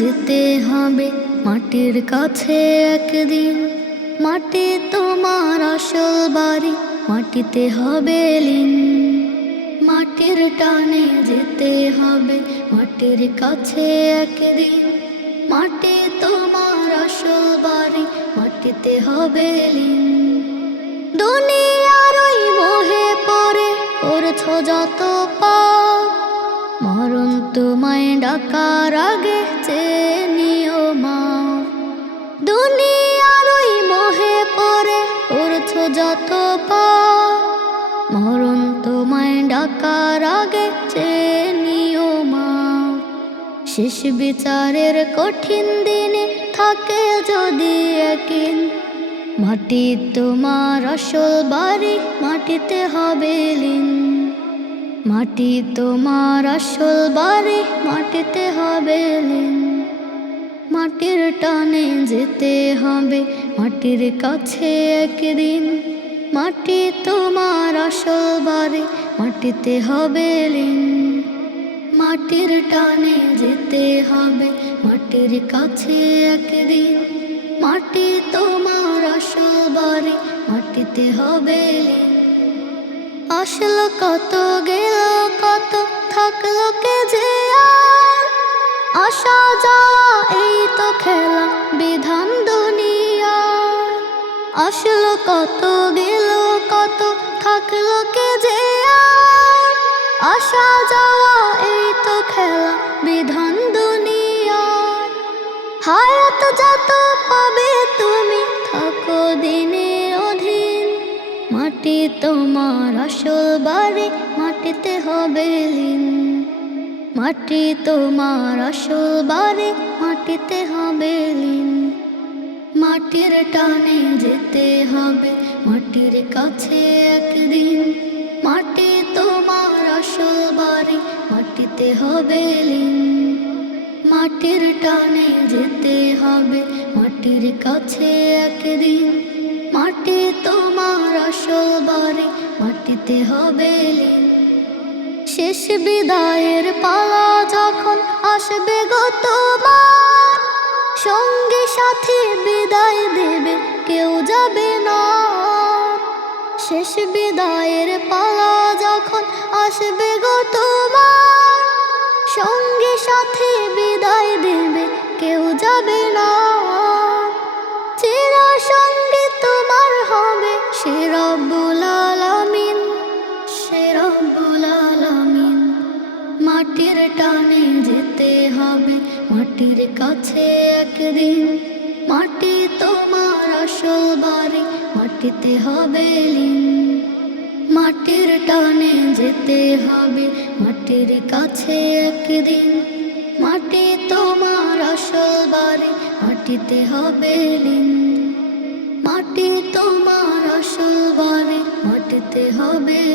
যেতে হবে মাটির কাছে একদিন। মাটি তোমার আসল বাড়ি, মাটিতে হবে লীন। মাটির টানে যেতে হবে মাটির কাছে একদিন। মাটি তোমার আসল বাড়ি, মাটিতে হবে লীন। দুনিয়ার ওই মোহে পড়ে, করছ যত পাপ। মরণ তোমায় ডাকার আগে চেয়ে নিও মা। দুনিয়ার ওই মোহে পড়ে করছ যত পাপ মরণ তোমায় ডাকার আগে চেয়ে নিও মা। শেষ বিচারের কঠিন দিনে থাকে যদি একিন মাটি তোমার আসল বাড়ি, মাটিতে হবে লীন। মাটি তোমার আসল বাড়ি, মাটিতে হবে মাটির টানে যেতে হবে, মাটির কাছে একদিন। মাটি তোমার আসল বাড়ি, মাটিতে হবে মাটির টানে যেতে হবে, মাটির কাছে একদিন। মাটি তোমার আসল বাড়ি, মাটিতে হবে আসলো কত কত থাকল যে আর যাওয়া এই তো খেলা বিধান দুনিয়ার আসলো কত, গেল কত থাকল কে যে আর আসা যাওয়া এই তো খেলা বিধান দুনিয়ার হায়াত যত পাবে মাটি তোমার আসল বাড়ি, মাটিতে হবে লীন মাটি তোমার আসল বাড়ি, মাটিতে হবে লীন মাটির টানে যেতে হবে, মাটির কাছে একদিন। মাটি তোমার আসল বাড়ি, মাটিতে হবে লীন মাটির টানে যেতে হবে, মাটির কাছে একদিন। মাটি মাটিতে হবে শেষ বিদায়ের পালা যখন আসবে গো তোমার, সঙ্গে সাথে বিদায় দেবে কেউ যাবে না। শেষ বিদায়ের পালা যখন আসবে গো তোমার, সঙ্গে সাথে বিদায় দেবে কেউ যাবে না। মাটির টানে যেতে হবে, মাটির কাছে একদিন। মাটি তোমার আসল বাড়ি, মাটিতে হবে লীন। মাটির টানে যেতে হবে, মাটির কাছে একদিন। মাটি তোমার আসল বাড়ি, মাটিতে হবে লীন। মাটি তোমার আসল বাড়ি, মাটিতে হবে